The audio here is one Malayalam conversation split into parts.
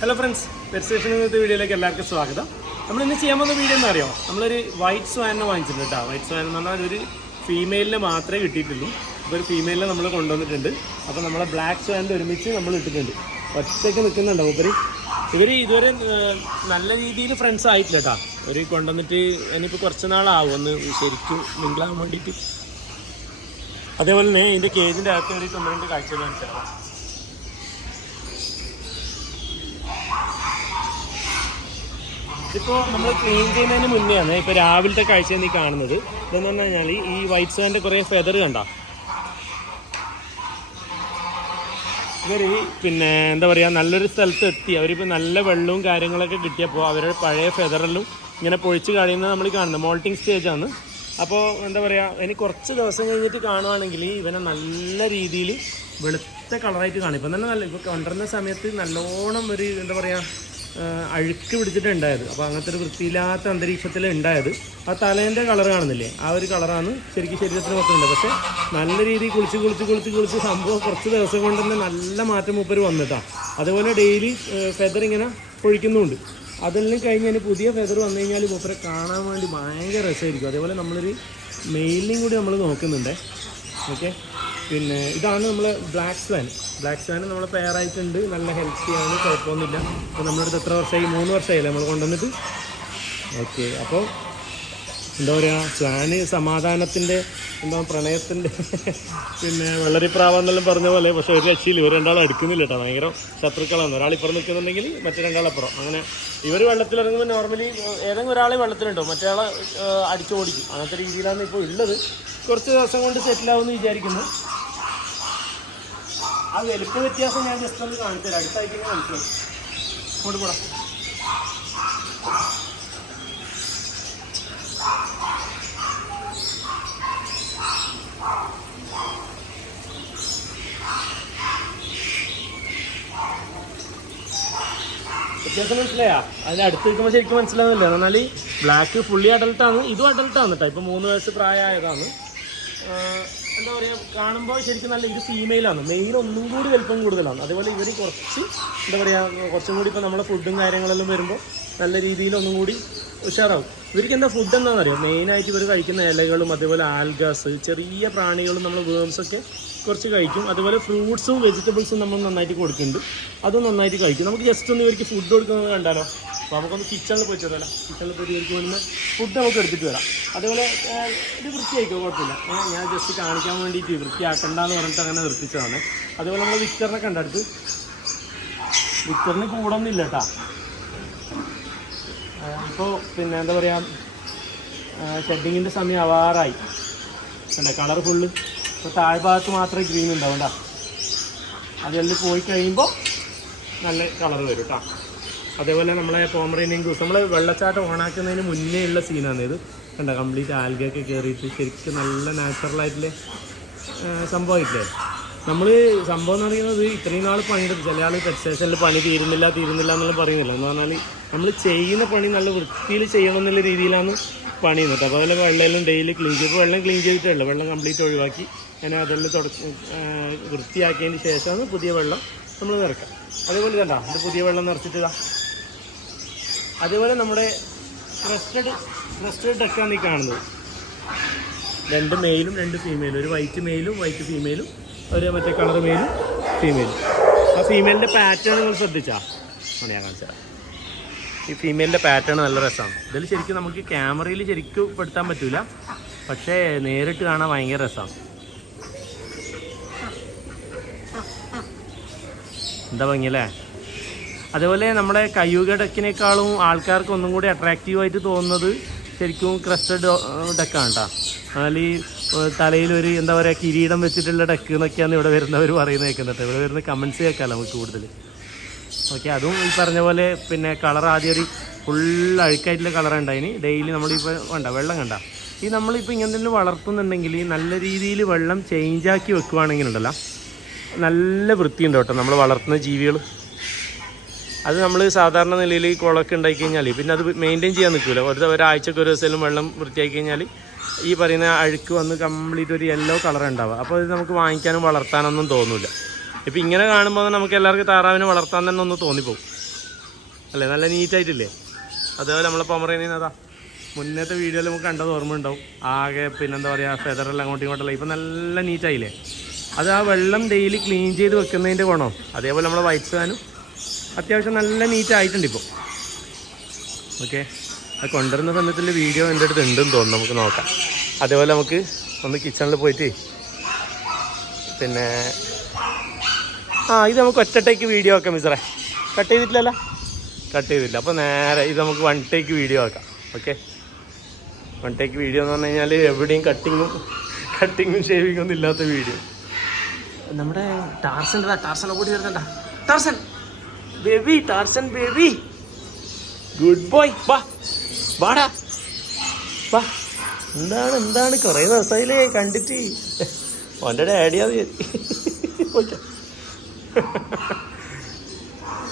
ഹലോ ഫ്രണ്ട്സ്, പെർസെപ്ഷൻ ഇന്നത്തെ വീഡിയോയിലേക്ക് എല്ലാവർക്കും സ്വാഗതം. നമ്മൾ ഇന്ന് ചെയ്യാൻ പോകുന്ന വീഡിയോ എന്ന് അറിയാമോ? നമ്മളൊരു വൈറ്റ് സ്വാനിനെ വാങ്ങിച്ചിട്ടുണ്ട് കേട്ടോ. വൈറ്റ് സ്വാൻ എന്ന് പറഞ്ഞാൽ ഒരു ഫീമെയിലിനെ മാത്രമേ കിട്ടിയിട്ടുള്ളൂ. ഇപ്പോൾ ഒരു ഫീമെയിലിനെ നമ്മൾ കൊണ്ടുവന്നിട്ടുണ്ട്. അപ്പോൾ നമ്മളെ ബ്ലാക്ക് സ്വാനിൻ്റെ ഒരുമിച്ച് നമ്മൾ ഇട്ടിട്ടുണ്ട്. ഒറ്റയ്ക്ക് നിൽക്കുന്നുണ്ടോ ഉപരി? ഇവർ ഇതുവരെ നല്ല രീതിയിൽ ഫ്രണ്ട്സ് ആയിട്ടില്ല കേട്ടോ. ഒരു കൊണ്ടുവന്നിട്ട് ഇനിയിപ്പോൾ കുറച്ച് നാളാവും ഒന്ന് ശരിക്കും മിങ്കിളാൻ വേണ്ടിയിട്ട്. അതേപോലെ തന്നെ ഇതിൻ്റെ കേജിൻ്റെ അകത്ത് ഒരു 92 കാഴ്ചകൾ കാണിച്ചാൽ ഇപ്പോൾ നമ്മൾ ക്ലീൻ ചെയ്യുന്നതിന് മുന്നെയാണ് ഇപ്പോൾ രാവിലത്തെ കാഴ്ച നീ കാണുന്നത്. ഇതെന്ന് പറഞ്ഞു കഴിഞ്ഞാൽ ഈ വൈറ്റ് സ്വാൻ്റെ കുറേ ഫെദർ കണ്ട ഇവർ പിന്നെ എന്താ പറയുക, നല്ലൊരു സ്ഥലത്ത് എത്തി. അവരിപ്പോൾ നല്ല വെള്ളവും കാര്യങ്ങളൊക്കെ കിട്ടിയപ്പോൾ അവരുടെ പഴയ ഫെദറെല്ലാം ഇങ്ങനെ പൊഴിച്ച് കഴിയുന്നത് നമ്മൾ കാണുന്നത് മോൾട്ടിങ് സ്റ്റേജാണ്. അപ്പോൾ എന്താ പറയുക, ഇനി കുറച്ച് ദിവസം കഴിഞ്ഞിട്ട് കാണുവാണെങ്കിൽ ഇവനെ നല്ല രീതിയിൽ വെളുത്ത കളറായിട്ട് കാണും. ഇപ്പം തന്നെ ഇപ്പോൾ കൊണ്ടുവരുന്ന സമയത്ത് നല്ലോണം ഒരു എന്താ പറയുക അഴുക്ക് പിടിച്ചിട്ടുണ്ടായത്. അപ്പോൾ അങ്ങനത്തെ ഒരു വൃത്തിയില്ലാത്ത അന്തരീക്ഷത്തിൽ ഉണ്ടായത്. ആ തലേൻ്റെ കളർ കാണുന്നില്ലേ, ആ ഒരു കളറാണ് ശരിക്കും ശരീരത്തിന് മൊത്തമുണ്ട്. പക്ഷേ നല്ല രീതിയിൽ കുളിച്ച് സംഭവം കുറച്ച് ദിവസം കൊണ്ട് തന്നെ നല്ല മാറ്റം മൂപ്പര് വന്നിട്ടാണ്. അതുപോലെ ഡെയിലി ഫെദർ ഇങ്ങനെ പൊഴിക്കുന്നുണ്ട്. അതെല്ലാം കഴിഞ്ഞ് തന്നെ പുതിയ ഫെദർ വന്നു കഴിഞ്ഞാൽ മൂപ്പരെ കാണാൻ വേണ്ടി ഭയങ്കര രസമായിരിക്കും. അതേപോലെ നമ്മളൊരു മെയിലിനെയും കൂടി നമ്മൾ നോക്കുന്നുണ്ട്. ഓക്കെ, പിന്നെ ഇതാണ് നമ്മൾ ബ്ലാക്ക് സ്വാൻ നമ്മൾ പെയറായിട്ടുണ്ട്. നല്ല ഹെൽത്തിയാണ്, കുഴപ്പമൊന്നുമില്ല. അപ്പോൾ നമ്മുടെ അടുത്ത് എത്ര വർഷമായി? 3 വർഷമായില്ലേ നമ്മൾ കൊണ്ടുവന്നിട്ട്. ഓക്കെ, അപ്പോൾ എന്താ പറയുക, സ്വാന് സമാധാനത്തിൻ്റെ എന്താ പ്രണയത്തിൻ്റെ പിന്നെ വെള്ളരിപ്രാവെന്നെല്ലാം പറഞ്ഞ പോലെ. പക്ഷേ ഒരു രക്ഷയിൽ ഇവർ രണ്ടാളും അടുക്കുന്നില്ല കേട്ടോ. ഭയങ്കര ശത്രുക്കളാണ്. ഒരാളിപ്പുറം നിൽക്കുന്നുണ്ടെങ്കിൽ മറ്റേ രണ്ടാളപ്പുറം. അങ്ങനെ ഇവർ വെള്ളത്തിലിറങ്ങുമ്പോൾ നോർമലി ഏതെങ്കിലും ഒരാളെ വെള്ളത്തിലുണ്ടോ മറ്റേയാളെ അടിച്ചോടിക്കും. അങ്ങനത്തെ രീതിയിലാണ് ഇപ്പോൾ ഉള്ളത്. കുറച്ച് ദിവസം കൊണ്ട് സെറ്റിലാവുമെന്ന് വിചാരിക്കുന്നു. ആ വലുപ്പ വ്യത്യാസം ഞാൻ ജസ്റ്റ് ഒന്ന് കാണിച്ചു തരാം. അടുത്തായിട്ട് മനസ്സിലാവും. അങ്ങോട്ട് പോടാം. വ്യത്യാസം മനസ്സിലായാ? അതിൻ്റെ അടുത്ത് നിൽക്കുമ്പോൾ ശരിക്കും മനസ്സിലാവുന്നില്ല. എന്നാൽ ബ്ലാക്ക് ഫുള്ളി അഡൽട്ടാണ്, ഇതും അഡൽട്ടാണ് കേട്ടോ. ഇപ്പോൾ 3 വയസ്സ് പ്രായമായതാണ്. എന്താ പറയുക, കാണുമ്പോൾ ശരിക്കും നല്ല ഇത് ഫീമെയിലാണ്. മെയിൽ ഒന്നും കൂടി വലുപ്പം കൂടുതലാണ്. അതേപോലെ ഇവർ കുറച്ച് എന്താ പറയുക, കുറച്ചും കൂടി ഇപ്പോൾ നമ്മുടെ ഫുഡും കാര്യങ്ങളെല്ലാം വരുമ്പോൾ നല്ല രീതിയിൽ ഒന്നും കൂടി ഉഷാറാവും. ഇവർക്ക് എന്താ ഫുഡ് എന്താണെന്ന് അറിയാം. മെയിനായിട്ട് ഇവർ കഴിക്കുന്ന ഇലകളും അതേപോലെ ആൽഗാസ്, ചെറിയ പ്രാണികളും നമ്മൾ വേംസൊക്കെ കുറച്ച് കഴിക്കും. അതുപോലെ ഫ്രൂട്ട്സും വെജിറ്റബിൾസും നമ്മൾ നന്നായിട്ട് കൊടുക്കുന്നുണ്ട്. അതും നന്നായിട്ട് കഴിക്കും. നമുക്ക് ജസ്റ്റ് ഒന്ന് ഇവർക്ക് ഫുഡ് കൊടുക്കുന്നത് കണ്ടാലോ? അപ്പോൾ നമുക്കൊന്ന് കിച്ചണിൽ പോയി ചേരാം. കിച്ചണിൽ പോയി ഇവർക്ക് വേണ്ടുന്ന ഫുഡ് നമുക്ക് എടുത്തിട്ട് വരാം. അതേപോലെ ഇത് വൃത്തിയായിക്കോ, കുഴപ്പമില്ല. ഞാൻ ജസ്റ്റ് കാണിക്കാൻ വേണ്ടിയിട്ട് വൃത്തിയാക്കണ്ടെന്ന് പറഞ്ഞിട്ട് അങ്ങനെ നിർത്തിച്ചതാണ്. അതേപോലെ നമ്മൾ വിക്ടറിനെ കണ്ടെടുത്ത് വിക്ടറിന് കൂടൊന്നുമില്ല കേട്ടോ. ഇപ്പോൾ പിന്നെ എന്താ പറയുക, ഷെഡിങ്ങിൻ്റെ സമയം ആവാറായി. കണ്ടോ കളർ ഫുള്ള്. ഇപ്പോൾ താഴ്ഭാഗത്ത് മാത്രമേ ഗ്രീൻ ഉണ്ടാവും കേട്ടോ. അതെല്ലാം പോയി കഴിയുമ്പോൾ നല്ല കളർ വരും കേട്ടോ. അതേപോലെ നമ്മളെ പോമറേനിയൻ ഗൂസ് നമ്മൾ വെള്ളച്ചാട്ടം ഓണാക്കുന്നതിന് മുന്നേ ഉള്ള സീനാണ് ഇത്. കണ്ടോ, കംപ്ലീറ്റ് ആൽഗയൊക്കെ കയറിയിട്ട് ശരിക്കും നല്ല നാച്ചുറലായിട്ടുള്ള സംഭവമായിട്ടില്ലേ. നമ്മൾ സംഭവം എന്ന് പറയുന്നത് ഇത്രയും നാൾ പണിയെടുത്ത് ചില ആൾ പെറ്റ് സ്റ്റേഷനിൽ പണി തീരുന്നില്ല എന്നെല്ലാം പറയുന്നില്ല. എന്ന് പറഞ്ഞാൽ നമ്മൾ ചെയ്യുന്ന പണി നല്ല വൃത്തിയിൽ ചെയ്യണം എന്നുള്ള രീതിയിലാണ് പണി ചെയ്യുന്നത്. അപ്പോൾ അതുപോലെ വെള്ളമെല്ലാം ഡെയിലി ക്ലീൻ ചെയ്യും. ഇപ്പോൾ വെള്ളം ക്ലീൻ ചെയ്തിട്ടല്ല, വെള്ളം കംപ്ലീറ്റ് ഒഴിവാക്കി അങ്ങനെ അതെല്ലാം വൃത്തിയാക്കിയതിന് ശേഷമാണ് പുതിയ വെള്ളം നമ്മൾ നിറക്കുക. അതേപോലെ ഇതല്ല, ഇത് പുതിയ വെള്ളം നിറച്ചിട്ട് അതേപോലെ നമ്മുടെ ക്രസ്റ്റഡ് ഡക്കാണ് ഈ കാണുന്നത്. 2 മെയിലും 2 ഫീമെയിലും, ഒരു വൈറ്റ് മെയിലും വൈറ്റ് ഫീമെയിലും, ഒരു മറ്റേ കളർ മെയിലും ഫീമെയിലും. ആ ഫീമെയിലിൻ്റെ പാറ്റേൺ നിങ്ങൾ ശ്രദ്ധിച്ചാൽ ഞാൻ കാണിച്ചാൽ ഈ ഫീമെയിലിൻ്റെ പാറ്റേൺ നല്ല രസമാണ്. ഇതിൽ ശരിക്കും നമുക്ക് ക്യാമറയിൽ ശരിക്കും പെടുത്താൻ പറ്റില്ല, പക്ഷേ നേരിട്ട് കാണാൻ ഭയങ്കര രസമാണ്. എന്താ ഭംഗിയല്ലേ? അതേപോലെ നമ്മുടെ കയ്യൂക ഡക്കിനേക്കാളും ആൾക്കാർക്ക് ഒന്നും കൂടി അട്രാക്റ്റീവായിട്ട് തോന്നുന്നത് ശരിക്കും ക്രസ്റ്റഡ് ഡക്കാണ് കേട്ടോ. എന്നാൽ ഈ തലയിലൊരു എന്താ പറയുക കിരീടം വെച്ചിട്ടുള്ള ഡക്ക് എന്നൊക്കെയാണ് ഇവിടെ വരുന്നവർ പറയുന്നത് കേൾക്കുന്നത്. ഇവിടെ വരുന്ന കമൻസ് കേൾക്കാമല്ലോ നമുക്ക് കൂടുതൽ. ഓക്കെ, അതും ഈ പറഞ്ഞ പോലെ പിന്നെ കളർ ആദ്യം ഒരു ഫുൾ അഴുക്കായിട്ടുള്ള കളറുണ്ടായിന്. ഡെയിലി നമ്മളിപ്പോൾ വേണ്ട വെള്ളം കണ്ട ഈ നമ്മളിപ്പോൾ ഇങ്ങനെ തന്നെ വളർത്തുന്നുണ്ടെങ്കിൽ നല്ല രീതിയിൽ വെള്ളം ചേഞ്ചാക്കി വെക്കുകയാണെങ്കിലുണ്ടല്ലോ നല്ല വൃത്തിയുണ്ട് കേട്ടോ നമ്മൾ വളർത്തുന്ന ജീവികൾ. അത് നമ്മൾ സാധാരണ നിലയിൽ കുളമൊക്കെ ഉണ്ടാക്കി കഴിഞ്ഞാൽ പിന്നെ അത് മെയിൻറ്റെയിൻ ചെയ്യാൻ നിൽക്കില്ല. ഒരാഴ്ചക്ക് ഒരു ദിവസം വെള്ളം വൃത്തിയാക്കി കഴിഞ്ഞാൽ ഈ പറയുന്ന അഴുക്ക് വന്ന് കംപ്ലീറ്റ് ഒരു യെല്ലോ കളർ ഉണ്ടാവുക. അപ്പോൾ ഇത് നമുക്ക് വാങ്ങിക്കാനും വളർത്താനൊന്നും തോന്നില്ല. ഇപ്പോൾ ഇങ്ങനെ കാണുമ്പോൾ നമുക്ക് എല്ലാവർക്കും താറാവിനെ വളർത്താൻ തന്നെ ഒന്ന് തോന്നിപ്പോവും. അല്ലേ? നല്ല നീറ്റായിട്ടില്ലേ? അതേപോലെ നമ്മളെ പൊമറേനിയൻ അതാ മുന്നത്തെ വീഡിയോയിൽ നമുക്ക് കണ്ടത് ഓർമ്മ ഉണ്ടാവും. ആകെ പിന്നെന്താ പറയുക, ഫെദറെല്ലാം അങ്ങോട്ടും ഇങ്ങോട്ടല്ല. ഇപ്പം നല്ല നീറ്റായില്ലേ? അത് ആ വെള്ളം ഡെയിലി ക്ലീൻ ചെയ്ത് വെക്കുന്നതിൻ്റെ ഗുണം. അതേപോലെ നമ്മളെ വൈറ്റ് സ്വാനും അത്യാവശ്യം നല്ല നീറ്റായിട്ടുണ്ട് ഇപ്പോൾ. ഓക്കെ, അത് കൊണ്ടുവരുന്ന സമയത്തുള്ള വീഡിയോ എൻ്റെ അടുത്ത് ഉണ്ടെന്ന് തോന്നുന്നു, നമുക്ക് നോക്കാം. അതേപോലെ നമുക്ക് ഒന്ന് കിച്ചണിൽ പോയിട്ട് പിന്നെ ഇത് നമുക്ക് ഒറ്റ ടേക്ക് വീഡിയോ ആക്കാം. മിസ്റ്ററെ കട്ട് ചെയ്തിട്ടില്ലല്ലോ? കട്ട് ചെയ്തില്ല. അപ്പോൾ നേരെ ഇത് നമുക്ക് 1 ടേക്ക് വീഡിയോ ആക്കാം. ഓക്കെ, 1 ടേക്ക് വീഡിയോ എന്ന് പറഞ്ഞു കഴിഞ്ഞാൽ എവിടെയും കട്ടിങ്ങും ഷേവിങ്ങും ഒന്നും ഇല്ലാത്ത വീഡിയോ. നമ്മുടെ ടാർസനെ കൂടി വരുന്നുണ്ടാ. ടാർസൻ ബേബി ഗുഡ് ബോയ്, വാടാ വാ. എന്താണ് കുറേ ദിവസമായില്ലേ കണ്ടിട്ട്. ഓൻ്റെ ഡാഡിയാ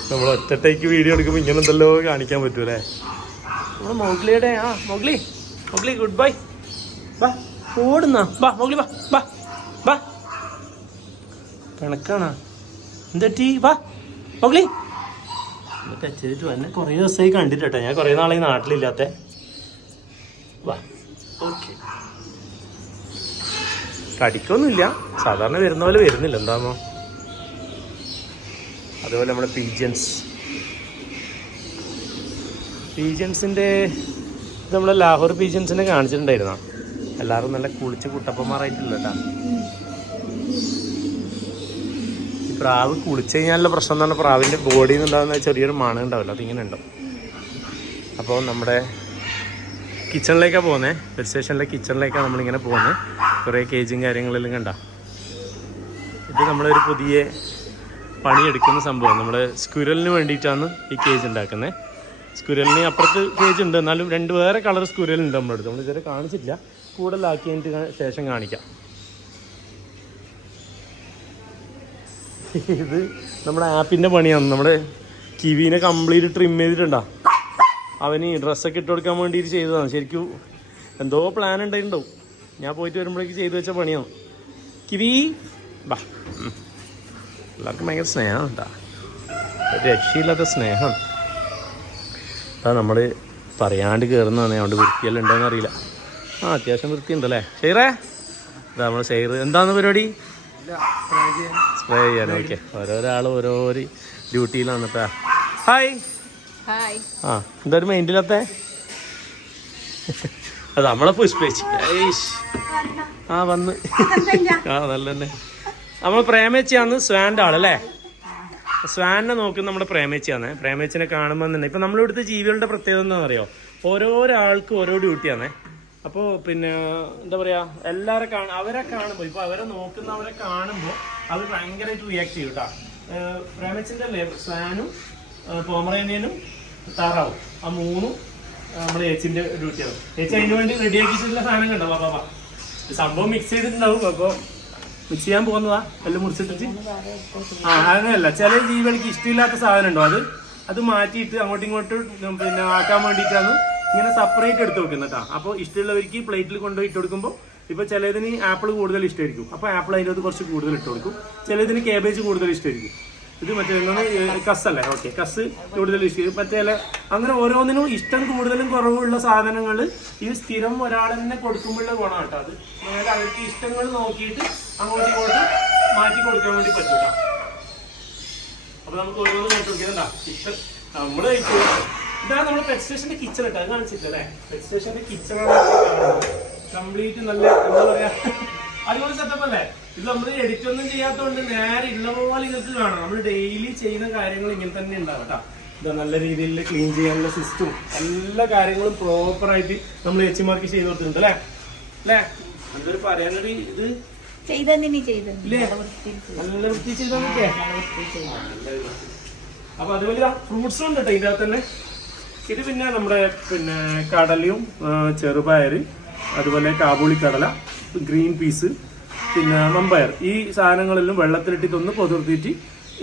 നമ്മൾ ഒറ്റത്തേക്ക് വീഡിയോ എടുക്കുമ്പോൾ ഇങ്ങനെ എന്തല്ലോ കാണിക്കാൻ പറ്റൂലേ? നമ്മുടെ മൗഗ്ലിയുടെ മൗഗ്ലി ഗുഡ് ബൈ. വാ ഓടുന്ന മൗഗ്ലി വാ കണക്കാണാ എന്തെറ്റി? വാ മൗഗ്ലി. ടച്ച് എന്നെ കുറേ ദിവസമായി കണ്ടിട്ടോ. ഞാൻ കുറേ നാളെ നാട്ടിലില്ലാത്ത. വാ ഓക്കെ. കടിക്കൊന്നുമില്ല, സാധാരണ വരുന്ന പോലെ വരുന്നില്ല. എന്താണോ? അതുപോലെ നമ്മുടെ പീജൻസിൻ്റെ ഇത് നമ്മളെ ലാഹോർ പീജൻസിനെ കാണിച്ചിട്ടുണ്ടായിരുന്നോ? എല്ലാവരും നല്ല കുളിച്ച് കുട്ടപ്പന്മാരായിട്ടില്ല കേട്ടോ. ഈ പ്രാവ് കുളിച്ച് കഴിഞ്ഞാലുള്ള പ്രശ്നം എന്ന് പറഞ്ഞാൽ പ്രാവിൻ്റെ ബോഡിയിൽ നിന്നുണ്ടാകുന്ന ചെറിയൊരു മണം ഉണ്ടാവില്ല, അതിങ്ങനെ ഉണ്ടാവും. അപ്പോൾ നമ്മുടെ കിച്ചണിലേക്കാണ് പോകുന്നത്, പെറ്റ് സ്റ്റേഷനിലെ കിച്ചണിലേക്കാണ് നമ്മളിങ്ങനെ പോകുന്നത്. കുറേ കേജും കാര്യങ്ങളെല്ലാം കണ്ട. ഇത് നമ്മളൊരു പുതിയ പണിയെടുക്കുന്ന സംഭവം. നമ്മൾ സ്ക്വിരലിന് വേണ്ടിയിട്ടാണ് ഈ കേജ് ഉണ്ടാക്കുന്നത്. സ്ക്വിരലിന് അപ്പുറത്ത് കേജ് ഉണ്ട്, എന്നാലും 2 വേറെ കളർ സ്ക്വിരലുണ്ട് നമ്മുടെ അടുത്ത്. നമ്മൾ ഇതുവരെ കാണിച്ചിട്ടില്ല, കൂടുതലാക്കിയതിന് ശേഷം കാണിക്കാം. ഇത് നമ്മുടെ ആപ്പിൻ്റെ പണിയാണ്. നമ്മുടെ കിവീനെ കംപ്ലീറ്റ് ട്രിം ചെയ്തിട്ടുണ്ടോ? അവന് ഡ്രസ്സൊക്കെ ഇട്ട് കൊടുക്കാൻ വേണ്ടിയിട്ട് ചെയ്തതാണ്. ശരിക്കും എന്തോ പ്ലാൻ ഉണ്ടായിട്ടുണ്ടാവും. ഞാൻ പോയിട്ട് വരുമ്പോഴേക്ക് ചെയ്തു വെച്ച പണിയാണ്. കിവി ബാ. എല്ലാവർക്കും ഭയങ്കര സ്നേഹം ഉണ്ടാ, രക്ഷയില്ലാത്ത സ്നേഹം. അതാ നമ്മൾ പറയാണ്ട് കയറുന്നതാണ്. അതുകൊണ്ട് വൃത്തിയെല്ലാം ഉണ്ടോയെന്ന് അറിയില്ല. അത്യാവശ്യം വൃത്തിയുണ്ടല്ലേ ഷെയറേ? ഇതാ നമ്മൾ ഷെയർ. എന്താണ് പരിപാടി? സ്പ്രേ ചെയ്യാൻ. ഓക്കെ, ഓരോരാൾ ഓരോ ഡ്യൂട്ടിയിലാണ് കേട്ടോ. ഹായ്. എന്തായാലും മൈൻഡിലത്തെ അത് നമ്മളെ പുഷ്പേച്ചി വന്ന് നല്ല തന്നെ. നമ്മൾ പ്രേമേച്ചിയാന്ന് സ്വാൻ്റെ ആളല്ലേ? സ്വാനെ നോക്കുന്ന നമ്മുടെ പ്രേമേച്ചിയാണ്. പ്രേമേച്ചിനെ കാണുമ്പോൾ തന്നെ ഇപ്പം നമ്മളിവിടുത്തെ ജീവികളുടെ പ്രത്യേകത എന്താണെന്ന് അറിയോ? ഓരോരാൾക്കും ഓരോ ഡ്യൂട്ടിയാണേ. അപ്പോൾ പിന്നെ എന്താ പറയുക, എല്ലാവരെ അവരെ കാണുമ്പോൾ, ഇപ്പോൾ അവരെ നോക്കുന്നവരെ കാണുമ്പോൾ അവർ ഭയങ്കരമായിട്ട് റിയാക്ട് ചെയ്യും കേട്ടോ. പ്രേമേച്ചിൻ്റെ അല്ലേ സ്വാനും പോമറേനിയനും താറാവും, ആ 3 നമ്മുടെ ചേച്ചിൻ്റെ ഡ്യൂട്ടിയാണ്. ചേച്ചി അതിന് വേണ്ടി റെഡിയാക്കിയിട്ടുള്ള സാധനം കണ്ടോ? പാപ്പാ സംഭവം മിക്സ് ചെയ്തിട്ടുണ്ടാവും. അപ്പോൾ മിക്സ് ചെയ്യാൻ പോകുന്നതാ എല്ലാം മുറിച്ചിട്ടിട്ട്. അങ്ങനെയല്ല, ചില ജീവികൾക്ക് ഇഷ്ടമില്ലാത്ത സാധനം ഉണ്ടോ, അത് മാറ്റിയിട്ട് അങ്ങോട്ടും ഇങ്ങോട്ടും പിന്നെ ആക്കാൻ വേണ്ടിയിട്ടാണ് ഇങ്ങനെ സെപ്പറേറ്റ് എടുത്ത് വെക്കുന്നത് കേട്ടോ. അപ്പോൾ ഇഷ്ടമുള്ളവർക്ക് പ്ലേറ്റിൽ കൊണ്ടുപോയി ഇട്ട് കൊടുക്കുമ്പോൾ, ഇപ്പോൾ ചിലതിന് ആപ്പിൾ കൂടുതൽ ഇഷ്ടമായിരിക്കും, അപ്പോൾ ആപ്പിൾ അതിനകത്ത് കുറച്ച് കൂടുതൽ ഇട്ട് കൊടുക്കും. ചിലതിന് കേബേജ് കൂടുതൽ ഇഷ്ടമായിരിക്കും. ഇത് മറ്റേ കസ്സല്ലേ? ഓക്കെ, കസ് കൂടുതൽ ഇഷ്ടം. മറ്റേ അങ്ങനെ ഓരോന്നിനും ഇഷ്ടം കൂടുതലും കുറവുള്ള സാധനങ്ങൾ ഈ സ്ഥിരം ഒരാൾ തന്നെ കൊടുക്കുമ്പോഴുള്ള ഗുണം കേട്ടോ. അത് അതായത് അവർക്ക് ഇഷ്ടങ്ങൾ നോക്കിയിട്ട് അങ്ങോട്ടും ഇങ്ങോട്ടും മാറ്റി കൊടുക്കാൻ വേണ്ടി പറ്റും കേട്ടോ. അപ്പോൾ നമുക്ക് ഓരോന്ന് നോക്കി കൊടുക്കുന്നുണ്ടാ ഇഷ്ടം നമ്മൾ കഴിക്കും. ഇതാണ് നമ്മുടെ പെറ്റ് സ്റ്റേഷൻ്റെ കിച്ചൺ കേട്ടോ. അത് കാണിച്ചിട്ടല്ലേ? പെറ്റ് സ്റ്റേഷൻ്റെ കിച്ചണാണ് കംപ്ലീറ്റ്. നല്ല എന്താ പറയാ, അതുപോലെ സെറ്റപ്പ് അല്ലേ? ഇത് നമ്മൾ എഡിറ്റ് ഒന്നും ചെയ്യാത്തതുകൊണ്ട് നേരെ ഉള്ള പോലെ നിങ്ങൾക്ക് കാണാം. നമ്മൾ ഡെയിലി ചെയ്യുന്ന കാര്യങ്ങൾ ഇങ്ങനെ തന്നെ ഉണ്ടാവും കേട്ടോ. ഇതാ നല്ല രീതിയിൽ ക്ലീൻ ചെയ്യാനുള്ള സിസ്റ്റവും എല്ലാ കാര്യങ്ങളും പ്രോപ്പറായിട്ട് നമ്മൾ ചേച്ചിമാർക്ക് ചെയ്ത് കൊടുത്തിട്ടുണ്ട് അല്ലേ? അതൊരു പറയാനൊരു ഇത് നല്ല വൃത്തി ചെയ്തോക്കെ. അപ്പൊ അതുപോലെ ഫ്രൂട്ട്സും ഉണ്ട് കേട്ടോ ഇതിൻ്റെ അകത്ത് തന്നെ. ഇത് പിന്നെ നമ്മുടെ കടലയും ചെറുപയർ, അതുപോലെ കാബൂളി കടല, ഗ്രീൻ പീസ്, പിന്നെ മമ്പയർ, ഈ സാധനങ്ങളെല്ലാം വെള്ളത്തിലിട്ടിട്ടൊന്ന് പൊതിർത്തിയിട്ട്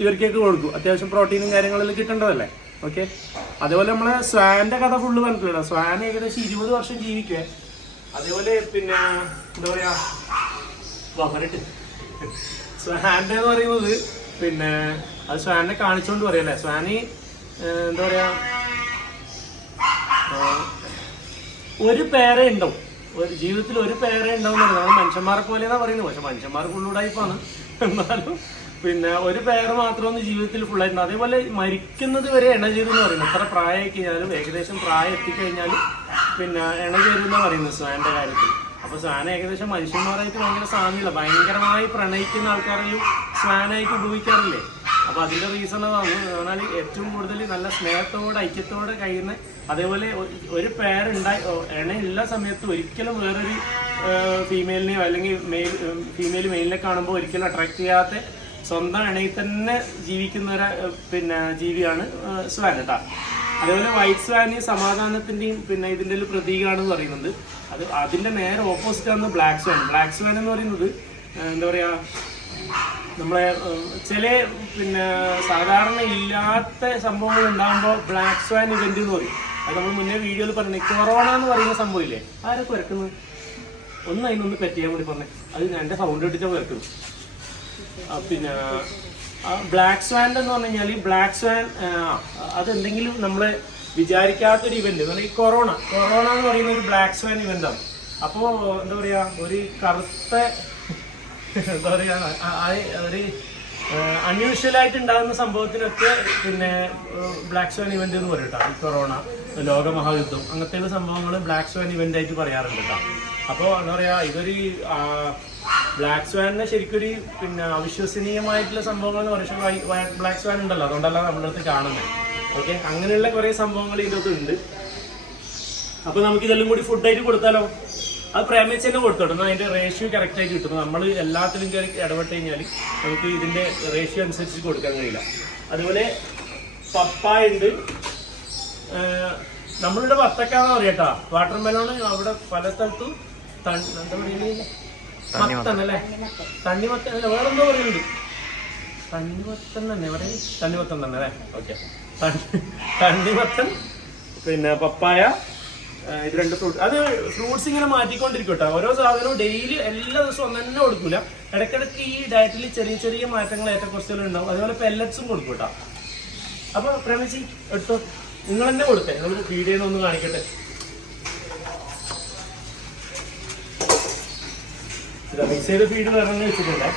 ഇവർക്കൊക്കെ കൊടുക്കും. അത്യാവശ്യം പ്രോട്ടീനും കാര്യങ്ങളെല്ലാം കിട്ടേണ്ടതല്ലേ? ഓക്കെ. അതേപോലെ നമ്മളെ സ്വാൻ്റെ കഥ ഫുള്ള് പറഞ്ഞിട്ടില്ല. സ്വാൻ ഏകദേശം 20 വർഷം ജീവിക്കുക. അതേപോലെ പിന്നെ എന്താ പറയാ, സ്വാൻ്റെ എന്ന് പറയുന്നത് പിന്നെ അത് സ്വാനെ കാണിച്ചോണ്ട് പറയല്ലേ. സ്വാന് എന്താ പറയാ, ഒരു പേരേ ഉണ്ടാവും, ഒരു ജീവിതത്തിൽ ഒരു പേരേ ഉണ്ടാവും എന്ന് പറയുന്നത്. നമ്മൾ മനുഷ്യന്മാരെ പോലെയാണ് പറയുന്നത്, പക്ഷെ മനുഷ്യന്മാർ ഫുള്ളൂടായിപ്പാണ്. എന്നാലും പിന്നെ ഒരു പേര് മാത്രമൊന്നും ജീവിതത്തിൽ ഫുള്ളായിട്ടുണ്ട്. അതേപോലെ മരിക്കുന്നത് വരെ എണചേരും എന്ന് പറയുന്നത്. എത്ര പ്രായമായി കഴിഞ്ഞാലും ഏകദേശം പ്രായം എത്തിക്കഴിഞ്ഞാലും പിന്നെ എണചേരും എന്നാണ് പറയുന്നത് സ്വാൻ്റെ കാര്യത്തിൽ. അപ്പോൾ സ്വാൻ ഏകദേശം മനുഷ്യന്മാരായിട്ട് ഭയങ്കര സാമ്യമില്ല, ഭയങ്കരമായി പ്രണയിക്കുന്ന ആൾക്കാരെല്ലാം സ്വാനായിട്ട് ഉപയോഗിക്കാറില്ലേ. അപ്പോൾ അതിൻ്റെ റീസൺ അതാണ്. എന്നാൽ ഏറ്റവും കൂടുതൽ നല്ല സ്നേഹത്തോടെ ഐക്യത്തോടെ കഴിയുന്ന, അതേപോലെ ഒരു പേരുണ്ടായി എണ്ണയുള്ള സമയത്ത് ഒരിക്കലും വേറൊരു ഫീമെയിലിനെയോ അല്ലെങ്കിൽ ഫീമെയിൽ മെയിലിനെ കാണുമ്പോൾ ഒരിക്കലും അട്രാക്ട് ചെയ്യാത്ത സ്വന്തം ഇണയിൽ തന്നെ ജീവിക്കുന്ന ഒരു പിന്നെ ജീവിയാണ് സ്വാൻ കേട്ടോ. അതേപോലെ വൈറ്റ് സ്വാൻ സമാധാനത്തിൻ്റെയും പിന്നെ ഇതിൻ്റെ ഒരു പ്രതീകമാണെന്ന് പറയുന്നുണ്ട്. അതിൻ്റെ നേരെ ഓപ്പോസിറ്റാണ് ബ്ലാക്ക് സ്വാൻ. ബ്ലാക്ക് സ്വാൻ എന്ന് പറയുന്നത് എന്താ പറയുക, നമ്മളെ ചില പിന്നെ സാധാരണ ഇല്ലാത്ത സംഭവങ്ങൾ ഉണ്ടാകുമ്പോൾ ബ്ലാക്ക് സ്വാൻ ഇവന്റ് എന്ന് പറയും. അത് നമ്മൾ മുന്നേ വീഡിയോയിൽ പറഞ്ഞു. കൊറോണ എന്ന് പറയുന്ന സംഭവം ഇല്ലേ, ആരൊക്കെ വരക്കുന്നത് ഒന്ന് അതിനൊന്ന് പറ്റിയാൽ കൂടി പറഞ്ഞേ. അത് എൻ്റെ സൗണ്ട് ഇട്ടിട്ടാണ് വരക്കുന്നത്. പിന്നെ ബ്ലാക്ക് സ്വാൻ എന്ന് പറഞ്ഞു കഴിഞ്ഞാൽ ബ്ലാക്ക് സ്വാൻ അതെന്തെങ്കിലും നമ്മൾ വിചാരിക്കാത്തൊരു ഇവന്റ്. എന്നാൽ ഈ കൊറോണ എന്ന് പറയുന്ന ഒരു ബ്ലാക്ക് സ്വാൻ ഇവന്റാണ്. അപ്പോൾ എന്താ പറയുക, ഒരു കറുത്ത എന്താ പറയുക ഒരു അൺയൂഷ്വലായിട്ട് ഉണ്ടാകുന്ന സംഭവത്തിനൊക്കെ പിന്നെ ബ്ലാക്ക് സ്വാൻ ഇവന്റ് എന്ന് പറയും കേട്ടോ. ഈ കൊറോണ, ലോകമഹായുദ്ധം, അങ്ങനത്തെ സംഭവങ്ങൾ ബ്ലാക്ക് സ്വാൻ ഇവന്റ് ആയിട്ട് പറയാറുണ്ട് കേട്ടോ. അപ്പോൾ എന്താ പറയുക, ഇതൊരു ബ്ലാക്ക് സ്വാനിനെ ശരിക്കൊരു പിന്നെ അവിശ്വസനീയമായിട്ടുള്ള സംഭവങ്ങൾ എന്ന് പറയുന്നത് ബ്ലാക്ക് സ്വാൻ ഉണ്ടല്ലോ, അതുകൊണ്ടല്ല നമ്മുടെ അടുത്ത് കാണുന്നത്. ഓക്കെ, അങ്ങനെയുള്ള കുറേ സംഭവങ്ങൾ ഇതൊക്കെ ഉണ്ട്. അപ്പോൾ നമുക്ക് ഇതെല്ലാം കൂടി ഫുഡായിട്ട് കൊടുത്താലോ? അത് പ്രേമിച്ച് തന്നെ കൊടുത്തോട്ടെ, എന്നാൽ അതിൻ്റെ റേഷ്യോ കറക്റ്റായിട്ട് കിട്ടും. നമ്മൾ എല്ലാത്തിലും കയറി ഇടപെട്ട് കഴിഞ്ഞാൽ നമുക്ക് ഇതിൻ്റെ റേഷ്യോ അനുസരിച്ച് കൊടുക്കാൻ കഴിയില്ല. അതുപോലെ പപ്പായ ഉണ്ട്. നമ്മളിവിടെ വത്തക്കാന്ന് പറയട്ടാ, വാട്ടർ മെലോണ് അവിടെ പല സ്ഥലത്തും എന്താ പറയുന്നത് മത്തൻ അല്ലേ, തണ്ണിമത്തൻ അല്ല, വേറെന്തോ പറയുന്നുണ്ട്. തണ്ണിമത്തൻ തന്നെ പറയും, തണ്ണിമത്തൻ തന്നെ അല്ലേ. ഓക്കെ, തണ്ണിമത്തൻ പിന്നെ പപ്പായ, ഇത് രണ്ട് ഫ്രൂട്ട്. അത് ഫ്രൂട്ട്സ് ഇങ്ങനെ മാറ്റിക്കൊണ്ടിരിക്കും കേട്ടോ. ഓരോ സാധനവും ഡെയിലി എല്ലാ ദിവസവും ഒന്നും തന്നെ കൊടുക്കില്ല. ഇടയ്ക്കിടയ്ക്ക് ഈ ഡയറ്റിൽ ചെറിയ ചെറിയ മാറ്റങ്ങൾ ഏറ്റക്കുറച്ചിലും ഉണ്ടാവും. അതുപോലെ പെല്ലറ്റ്സും കൊടുക്കും കേട്ടോ. അപ്പോൾ പ്രേമിച്ചി എടുത്തോ, നിങ്ങൾ തന്നെ കൊടുത്തേ, നമ്മൾ ഫീഡ് ചെയ്യുന്നൊന്ന് കാണിക്കട്ടെ. മിക്സ് ചെയ്ത ഫീഡ് വേറെ വെച്ചിട്ടുണ്ടേ.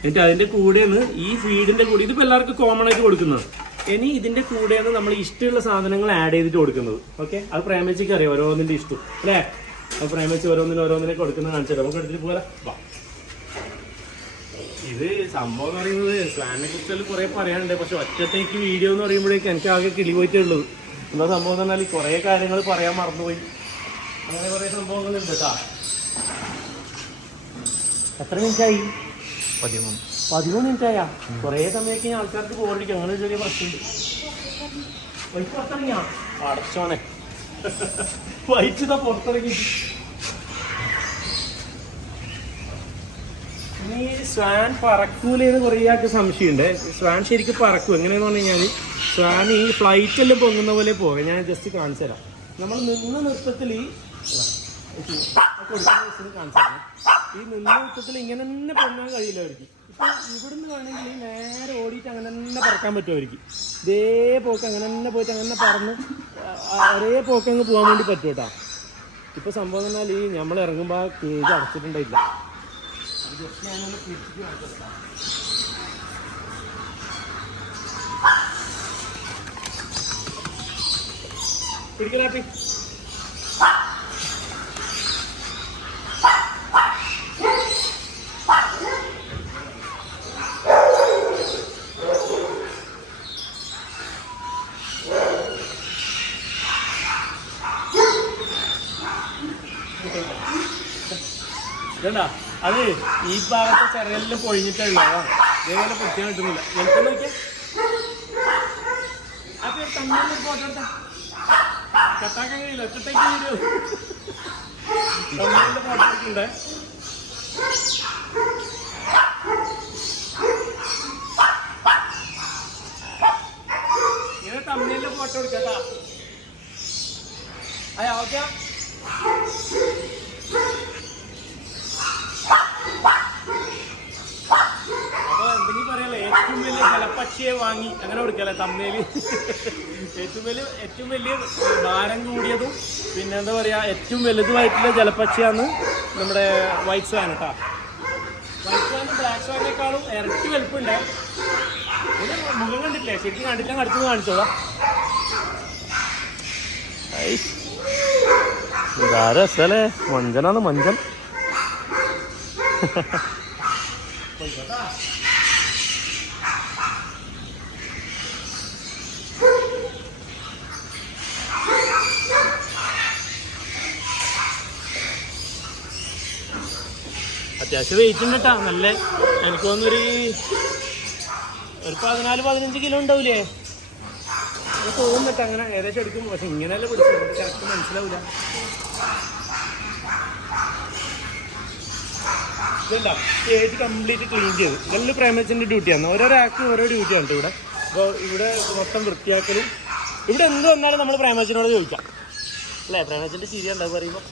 എന്നിട്ട് അതിൻ്റെ കൂടെയാണ് ഈ ഫീഡിൻ്റെ കൂടെ, ഇതിപ്പോൾ എല്ലാവർക്കും കോമൺ ആയിട്ട് കൊടുക്കുന്നത്. ഇനി ഇതിൻ്റെ കൂടെയാണ് നമ്മൾ ഇഷ്ടമുള്ള സാധനങ്ങൾ ആഡ് ചെയ്തിട്ട് കൊടുക്കുന്നത്. ഓക്കെ, അത് പ്രേമിച്ചിക്ക് അറിയാം ഓരോന്നിൻ്റെ ഇഷ്ടം അല്ലേ. അത് പ്രേമിച്ച് ഓരോന്നിനെ കൊടുക്കുന്നത് കാണിച്ചാൽ നമുക്ക് എടുത്തിട്ട് പോലെ. ഇത് സംഭവം എന്ന് പറയുന്നത് സ്വാനിനെ കുറിച്ച് കുറേ പറയാനുണ്ട്, പക്ഷെ ഒറ്റത്തേക്ക് വീഡിയോ എന്ന് പറയുമ്പോഴേക്കും എനിക്ക് ആകെ കിളി പോയിട്ടേ ഉള്ളത്. എന്താ സംഭവം എന്ന് പറഞ്ഞാൽ കുറേ കാര്യങ്ങൾ പറയാൻ മറന്നുപോയി. അങ്ങനെ കുറേ സംഭവങ്ങളുണ്ട് കേട്ടോ. എത്ര മിനിറ്റായി? 13 മിനിറ്റായാ? കുറേ സമയമൊക്കെ ആൾക്കാർക്ക് പോകാണ്ടിരിക്കും. അങ്ങനെ ഒരു ചെറിയ പ്രശ്നമുണ്ട്. വൈറ്റ് പുറത്തിറങ്ങിയാ അടച്ചോനെ, വൈറ്റ് ഇതാ പുറത്തിറങ്ങി. ഇനി സ്വാൻ പറക്കൂലെന്ന് കുറേ ആൾക്ക് സംശയമുണ്ട്. സ്വാൻ ശരിക്കും പറക്കും. എങ്ങനെയാന്ന് പറഞ്ഞു കഴിഞ്ഞാൽ സ്വാൻ ഈ ഫ്ലൈറ്റെല്ലാം പൊങ്ങുന്ന പോലെ പോകാം. ഞാൻ ജസ്റ്റ് കാണിച്ചു തരാം. നമ്മൾ നിന്ന നൃത്തത്തിൽ ഈ കാണിച്ചു തരാം. ഈ നിന്ന നൃത്തത്തിൽ ഇങ്ങനെ തന്നെ പൊങ്ങാൻ കഴിയില്ല അവർക്ക്. ഇപ്പം ഇവിടുന്ന് വേണമെങ്കിൽ നേരെ ഓടിയിട്ട് അങ്ങനെ തന്നെ പറക്കാൻ പറ്റും അവർക്ക്. ഇതേ പോക്ക് അങ്ങനെ തന്നെ പോയിട്ട് അങ്ങനെ പറന്ന് ഒരേ പോക്ക് അങ്ങ് പോകാൻ വേണ്ടി പറ്റും കേട്ടോ. ഇപ്പോൾ സംഭവം എന്നാൽ ഈ നമ്മൾ ഇറങ്ങുമ്പോൾ ആ കേജ് അടച്ചിട്ടുണ്ടായില്ല. ജസ്റ്റ് ഞാനൊന്ന് പിടിച്ചിട്ട് കാണിക്കാം. പിടിക്കലാട്ടി. ഇതണ്ടാ, അത് ഈ ഭാഗത്തെ ചെറിയെല്ലാം പൊഴിഞ്ഞിട്ടുള്ള ഇതേപോലെ പിടിക്കാൻ കിട്ടുന്നില്ല. എനിക്ക് നോക്കിയാ അപ്പൊ തമ്മിൽ ഫോട്ടോ എടുത്ത കട്ടാക്കാൻ കഴിയില്ല. ഒറ്റത്തേക്ക് വീഡിയോ തമ്മിലിന്റെ ഫോട്ടോ എടുക്കണ്ടേ. ഇങ്ങനെ തമ്മിലിന്റെ ഫോട്ടോ എടുക്കട്ടാ. അയ്യാ ഓക്കെ. അപ്പോൾ എന്തെങ്കിലും പറയാലോ, ഏറ്റവും വലിയ ജലപക്ഷിയെ വാങ്ങി അങ്ങനെ കൊടുക്കല്ലേ തമ്മേല്. ഏറ്റവും വലിയ ഭാരം കൂടിയതും പിന്നെ എന്താ പറയാ ഏറ്റവും വലുതുമായിട്ടുള്ള ജലപക്ഷിയാണ് നമ്മുടെ വൈറ്റ് സ്വാൻ കേട്ടോ. വൈറ്റ് സ്വാനും ബ്ലാക്ക് സ്വാനേക്കാളും ഇരട്ടി വലുപ്പുണ്ട്. ഇത് മുഖം കണ്ടിട്ടില്ലേ? ശരിക്കും കണ്ടില്ല, അടുത്ത് കാണിച്ചോളാ. രസല്ലേ, മഞ്ചനാണ് മഞ്ചൻ. അത്യാവശ്യം വെയിറ്റ് ഉണ്ട് കേട്ടോ. നല്ല എനിക്ക് തോന്നുന്നൊരു 14-15 കിലോ ഉണ്ടാവില്ലേ തോന്നുന്നിട്ട്. അങ്ങനെ ഏകദേശം എടുക്കും. പക്ഷെ ഇങ്ങനെയല്ല പിടിച്ചത്, കറക്റ്റ് മനസ്സിലാവില്ല. ഇതുണ്ടാ സ്റ്റേജ് കംപ്ലീറ്റ് ക്ലീൻ ചെയ്തു. ഇതെല്ലാം പ്രേമച്ചൻ്റെ ഡ്യൂട്ടിയാണ്. ഓരോ ആക്ടിനും ഓരോ ഡ്യൂട്ടിയാണ് ഇവിടെ. അപ്പോൾ ഇവിടെ മൊത്തം വൃത്തിയാക്കലും. ഇവിടെ എന്ത് വന്നാലും നമ്മൾ പ്രേമച്ചനോട് ചോദിക്കാം അല്ലേ? പ്രേമച്ചൻ്റെ ചിരി ഉണ്ടാവും പറയുമ്പോൾ.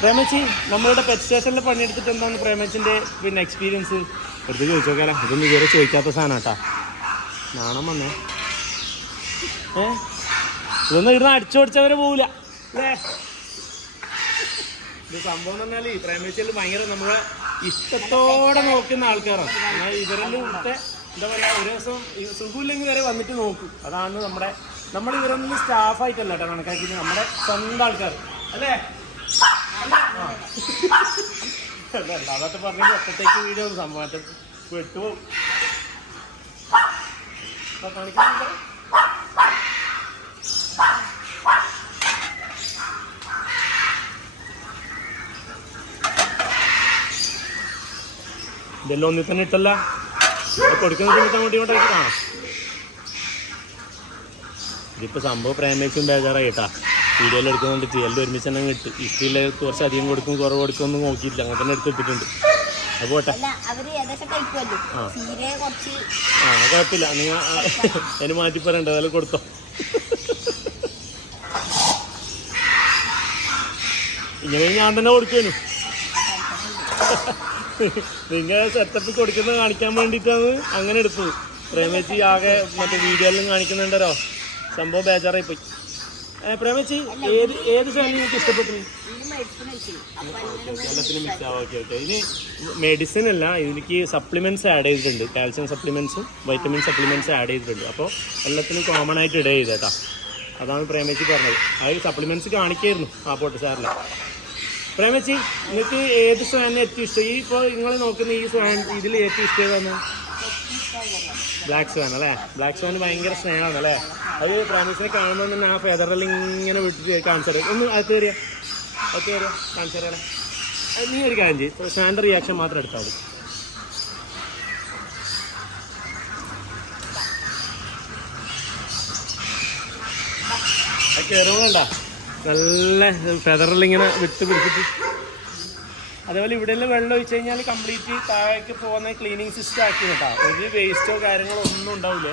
പ്രേമച്ചി, നമ്മളുടെ പെറ്റ് സ്റ്റേഷനിൽ പണിയെടുത്തിട്ട് എന്താണ് പ്രേമച്ചിൻ്റെ പിന്നെ എക്സ്പീരിയൻസ്? വെറുതെ ചോദിച്ചു നോക്കാലോ. ഇതൊന്നും ഇതുവരെ ചോദിക്കാത്ത സാധനം കേട്ടാ. നാണം വന്നേ. ഇതൊന്നും ഇവിടുന്ന് അടിച്ചോടിച്ചവരെ പോവില്ല അല്ലേ? ഇത് സംഭവം എന്ന് പറഞ്ഞാൽ ഈ പ്രേമച്ചിയിൽ ഭയങ്കര നമ്മളെ ഇഷ്ടത്തോടെ നോക്കുന്ന ആൾക്കാരാണ്. എന്നാൽ ഇവരെല്ലാം ഇവിടുത്തെ എന്താ പറയുക, ഒരു ദിവസം സുഖമില്ലെങ്കിൽ വരെ വന്നിട്ട് നോക്കും. അതാണ് നമ്മൾ ഇവരൊന്നും സ്റ്റാഫായിട്ടല്ല കേട്ടോ കണക്കാക്കി, നമ്മുടെ സ്വന്തം ആൾക്കാർ അല്ലേ? അല്ലാതെ പറഞ്ഞ ഒറ്റത്തേക്ക് വീഡിയോ സംഭവത്തെ വിട്ടുപോകും. ഇതെല്ലാം ഒന്നിൽ തന്നെ ഇട്ടല്ല കൊടുക്കുന്ന സമയത്ത് അങ്ങോട്ടും ഇങ്ങോട്ടേക്ക് കാണാം. ഇതിപ്പോൾ സംഭവം പ്രേമേച്ചും ബേജാറായി കേട്ടാ. വീഡിയോയിൽ എടുക്കുന്നുണ്ട് എല്ലാം ഒരുമിച്ച് തന്നെ കിട്ടും. ഇഷ്ടമില്ല കുറച്ച് അധികം കൊടുക്കും കുറവ് കൊടുക്കും ഒന്നും നോക്കിയിട്ടില്ല, അങ്ങനെ തന്നെ എടുത്തിട്ടുണ്ട്. അത് പോട്ടെ. കുഴപ്പമില്ല, നിങ്ങൾ അതിന് മാറ്റി പറയണ്ട, അതെല്ലാം കൊടുത്തോ. ഇങ്ങനെ ഞാൻ തന്നെ കൊടുക്കേനു. നിങ്ങൾ സെറ്റപ്പ് കൊടുക്കുന്നത് കാണിക്കാൻ വേണ്ടിയിട്ടാണ് അങ്ങനെ എടുത്തത്. പ്രേമേച്ചി ആകെ മറ്റേ വീഡിയോയിലും കാണിക്കുന്നുണ്ടല്ലോ, സംഭവം ബേജാറായി പോയി. പ്രേമേച്ചി ഏത് സാധനം നിങ്ങൾക്ക് ഇഷ്ടപ്പെട്ടു? എല്ലാത്തിനും മിക്സ് ആവാം. ഓക്കെ. ഇനി മെഡിസിൻ അല്ല, ഇതിലേക്ക് സപ്ലിമെൻറ്റ്സ് ആഡ് ചെയ്തിട്ടുണ്ട്. കാൽസ്യം സപ്ലിമെൻറ്റ്സും വൈറ്റമിൻ സപ്ലിമെൻറ്റ്സ് ആഡ് ചെയ്തിട്ടുണ്ട്. അപ്പോൾ എല്ലാത്തിനും കോമൺ ആയിട്ട് ഇട ചെയ്തേട്ടാ. അതാണ് പ്രേമേച്ചി പറഞ്ഞത്. അത് സപ്ലിമെൻറ്റ്സ് കാണിക്കായിരുന്നു. പോട്ടെ സാറില്ല. പ്രേമേച്ചി, നിങ്ങൾക്ക് ഏത് സ്വാനെ ഏറ്റവും ഇഷ്ടം? ഈ ഇപ്പോൾ നിങ്ങൾ നോക്കുന്ന ഈ സ്വാൻ ഇതിൽ ഏറ്റവും ഇഷ്ടം ഏതാണ്? ബ്ലാക്ക് സ്വാൻ അല്ലേ? ബ്ലാക്ക് സ്വാന് ഭയങ്കര സ്നേഹമാണ് അല്ലേ? അത് പ്രേമേച്ചിനെ കാണുമ്പോൾ തന്നെ ആ ഫെദറെല്ലാം ഇങ്ങനെ വിട്ടിട്ട് കാണിച്ചു തരാം. ഒന്ന് അത് കയറിയാ കാണിച്ചു തരാം. നീ ഒരു കാര്യം ചെയ്യും, സ്വാൻ്റെ റിയാക്ഷൻ മാത്രം എടുത്താൽ മതി. അത് കയറുമ്പോണ്ട നല്ല ഫെദറിലിങ്ങനെ വിട്ട് പിടിച്ചിട്ട്. അതേപോലെ ഇവിടെ നിന്ന് വെള്ളം ഒഴിച്ച് കഴിഞ്ഞാൽ കംപ്ലീറ്റ് താഴേക്ക് പോകുന്ന ക്ലീനിങ് സിസ്റ്റം ആക്കി കേട്ടോ. ഒരു വേസ്റ്റോ കാര്യങ്ങളോ ഒന്നും ഉണ്ടാവില്ല.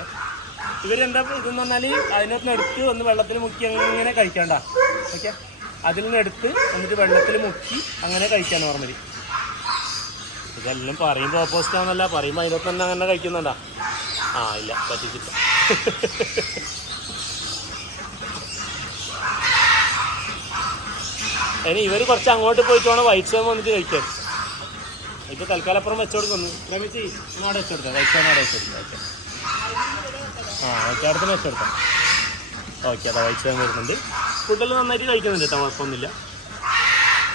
ഇവരെന്താ ഇതെന്ന് പറഞ്ഞാൽ അതിനകത്ത് എടുത്ത് ഒന്ന് വെള്ളത്തിൽ മുക്കി അങ്ങനെ കഴിക്കണ്ട. ഓക്കെ, അതിൽ നിന്ന് എടുത്ത് എന്നിട്ട് വെള്ളത്തിൽ മുക്കി അങ്ങനെ കഴിക്കാൻ നോർമലി. ഇതെല്ലാം പറയുമ്പോൾ ഓപ്പോസിറ്റ് ആണെന്നല്ല, പറയുമ്പോൾ അതിനകത്ത് തന്നെ അങ്ങനെ കഴിക്കുന്നുണ്ടാ. ഇല്ല പറ്റിച്ചില്ല. ഇനി ഇവർ കുറച്ച് അങ്ങോട്ട് പോയിട്ട് വേണം വൈറ്റ് സോൺ വന്നിട്ട് കഴിക്കാൻ. ഇപ്പോൾ തൽക്കാലപ്പുറം വെച്ചോടുക്കുന്നു. പ്രമിച്ച് അവിടെ വെച്ചെടുത്താൽ വൈറ്റ് സോൺ അവിടെ വെച്ചെടുത്താൽ. ഓക്കെ അടുത്ത് വെച്ചെടുത്താം. ഓക്കെ, അതാ വൈറ്റ് സോൺ വരുന്നുണ്ട്. ഫുഡെല്ലാം നന്നായിട്ട് കഴിക്കുന്നുണ്ട് കേട്ടോ, കുഴപ്പമൊന്നുമില്ല.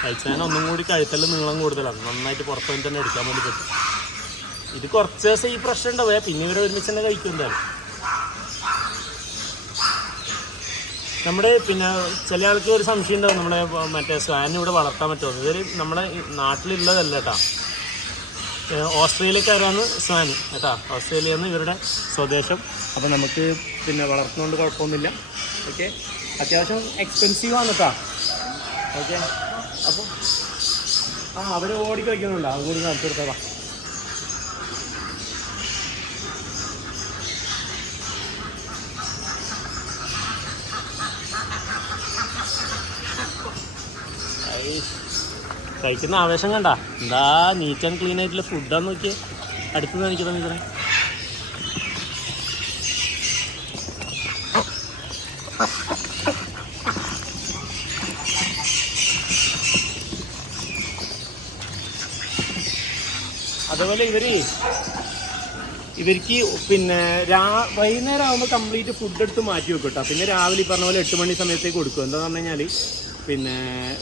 വൈറ്റ് സോൺ ഒന്നും കൂടി കഴുത്തെല്ലാം നീളം കൂടുതലാണ്, നന്നായിട്ട് പുറത്തു നിന്ന് തന്നെ എടുക്കാൻ വേണ്ടി പറ്റും. ഇത് കുറച്ച് ദിവസം ഈ പ്രശ്നം ഉണ്ടാവുക, പിന്നെ ഇവരെ ഒരുമിച്ച് തന്നെ കഴിക്കും എന്തായാലും. നമ്മുടെ പിന്നെ ചില ആൾക്ക് ഒരു സംശയം ഉണ്ടാവും, നമ്മളെ മറ്റേ സ്വാൻ ഇവിടെ വളർത്താൻ പറ്റുമോ? ഇവർ നമ്മുടെ നാട്ടിലുള്ളതല്ല കേട്ടോ, ഓസ്ട്രേലിയക്കാരാണ് സ്വാൻ കേട്ടോ. ഓസ്ട്രേലിയയാണ് ഇവരുടെ സ്വദേശം. അപ്പോൾ നമുക്ക് പിന്നെ വളർത്തുന്നതുകൊണ്ട് കുഴപ്പമൊന്നുമില്ല. ഓക്കെ, അത്യാവശ്യം എക്സ്പെൻസീവാണ് കേട്ടോ. ഓക്കെ, അപ്പോൾ അവർ ഓടി കളിക്കുന്നുണ്ടോ? അതും കൂടി കാണിച്ചു കൊടുത്തതാ. കഴിക്കുന്ന ആവേശം കണ്ട എന്താ നീറ്റ് ആൻഡ് ക്ലീൻ ആയിട്ടുള്ള ഫുഡാന്ന് നോക്കിയേ. അടുത്ത് കാണിക്കണം ഇതിനെ. അതുപോലെ ഇവർക്ക് പിന്നെ വൈകുന്നേരം ആകുമ്പോൾ കംപ്ലീറ്റ് ഫുഡ് എടുത്ത് മാറ്റി വെക്കും കേട്ടോ. പിന്നെ രാവിലെ ഈ പറഞ്ഞ പോലെ 8 മണി സമയത്തേക്ക് കൊടുക്കും. എന്താണെന്ന് പറഞ്ഞു കഴിഞ്ഞാൽ പിന്നെ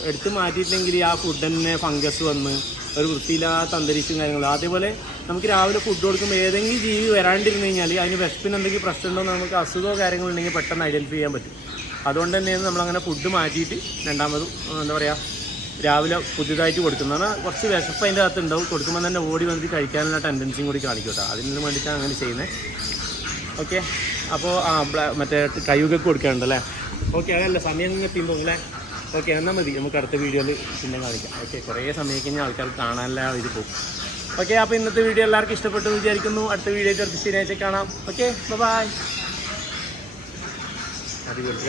എടുത്ത് മാറ്റിയിട്ടില്ലെങ്കിൽ ആ ഫുഡ് തന്നെ ഫംഗസ് വന്ന് ഒരു വൃത്തിയില്ലാത്ത അന്തരീക്ഷം കാര്യങ്ങളും. അതേപോലെ നമുക്ക് രാവിലെ ഫുഡ് കൊടുക്കുമ്പോൾ ഏതെങ്കിലും ജീവി വരാണ്ടിരുന്നു കഴിഞ്ഞാൽ അതിന് വിശപ്പിന് എന്തെങ്കിലും പ്രശ്നമുണ്ടോ, നമുക്ക് അസുഖമോ കാര്യങ്ങളുണ്ടെങ്കിൽ പെട്ടെന്ന് ഐഡൻറ്റിഫൈ ചെയ്യാൻ പറ്റും. അതുകൊണ്ട് തന്നെയാണ് നമ്മളങ്ങനെ ഫുഡ് മാറ്റിയിട്ട് രണ്ടാമതും എന്താ പറയുക രാവിലെ പുതിയതായിട്ട് കൊടുക്കുന്നതാണ്. കുറച്ച് വിശപ്പ് അതിൻ്റെ അകത്ത് ഉണ്ടാവും. കൊടുക്കുമ്പോൾ തന്നെ ഓടി വന്നിട്ട് കഴിക്കാനുള്ള ടെൻഡൻസിയും കൂടി കാണിക്കും കേട്ടോ. അതിന് വേണ്ടിയിട്ടാണ് അങ്ങനെ ചെയ്യുന്നത്. ഓക്കെ, അപ്പോൾ മറ്റേ കയ്യുകൊക്കെ കൊടുക്കാനുണ്ടല്ലേ. ഓക്കെ, അതല്ല സമയം എത്തിയുമ്പോൾ അല്ലേ. ഓക്കെ, എന്നാൽ മതി, നമുക്ക് അടുത്ത വീഡിയോയിൽ പിന്നെ കാണിക്കാം. ഓക്കെ, കുറേ സമയം കഴിഞ്ഞാൽ ആൾക്കാർക്ക് കാണാനുള്ള ഇത് പോകും. ഓക്കെ, അപ്പോൾ ഇന്നത്തെ വീഡിയോ എല്ലാവർക്കും ഇഷ്ടപ്പെട്ടു വിചാരിക്കുന്നു. അടുത്ത വീഡിയോ അടുത്ത ശനിയാഴ്ച കാണാം. Okay, bye. അടിപൊളി.